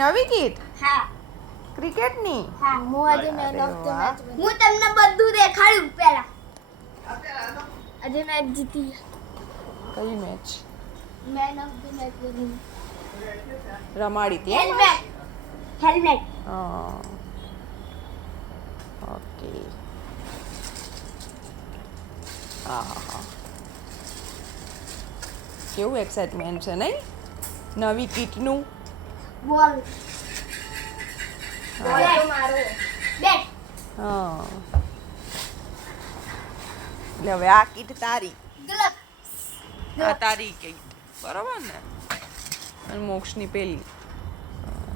નવી કીટ હા ક્રિકેટની હા હું આજે મેન અરે ઓફ ધ વાહ. મેચ હું તમને બધું દેખાડ્યું પહેલા આજે મેચ જીતી કઈ match man of the match બની રમાડી હતી એમ? હેલ્મેટ હેલ્મેટ હા ઓકે હા હા હા કેવું એક્સાઇટમેન્ટ છે નહીં નવી કીટનું બોલ હા મારો બેટ હા એટલે હવે આ કીટ તારી ગ્લવ્સ આ તારી કીટ બરોબર ને અને મોક્ષની પેલી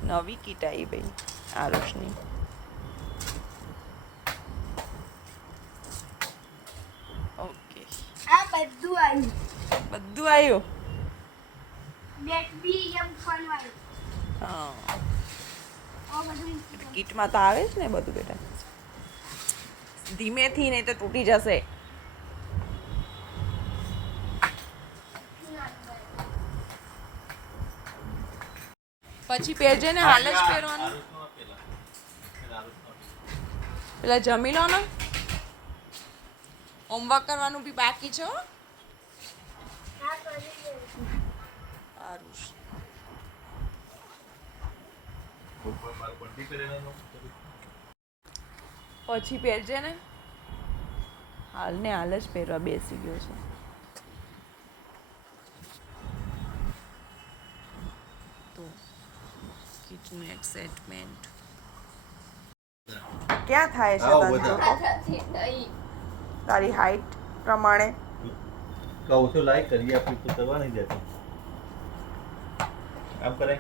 નવી કીટ આવી ભાઈ આરુષની ઓકે આ બધું આવ્યું બધું આવ્યું બેટ બી એમ ફોનવાળું હા આ બધું કીટમાં તો આવે જ ને બધું બેટા ધીમેથી નહીં તો તૂટી જશે પછી પહેરજે ને હાલ જ પહેરવાનું પેલા જમી લો ને હોમવર્ક કરવાનું બી બાકી છે હો હા કરી દે આરુષ પછી પહેરજે ને હાલ ને હાલ જ પહેરવા બેસી ગયો છે તો કીટનું એક્સાઇટમેન્ટ ક્યાં થાય છે આવો તને બધા. તારી હાઈટ પ્રમાણે કહું છું લાઈક કરી આપી તો કરવા નહીં દેતો આમ કરે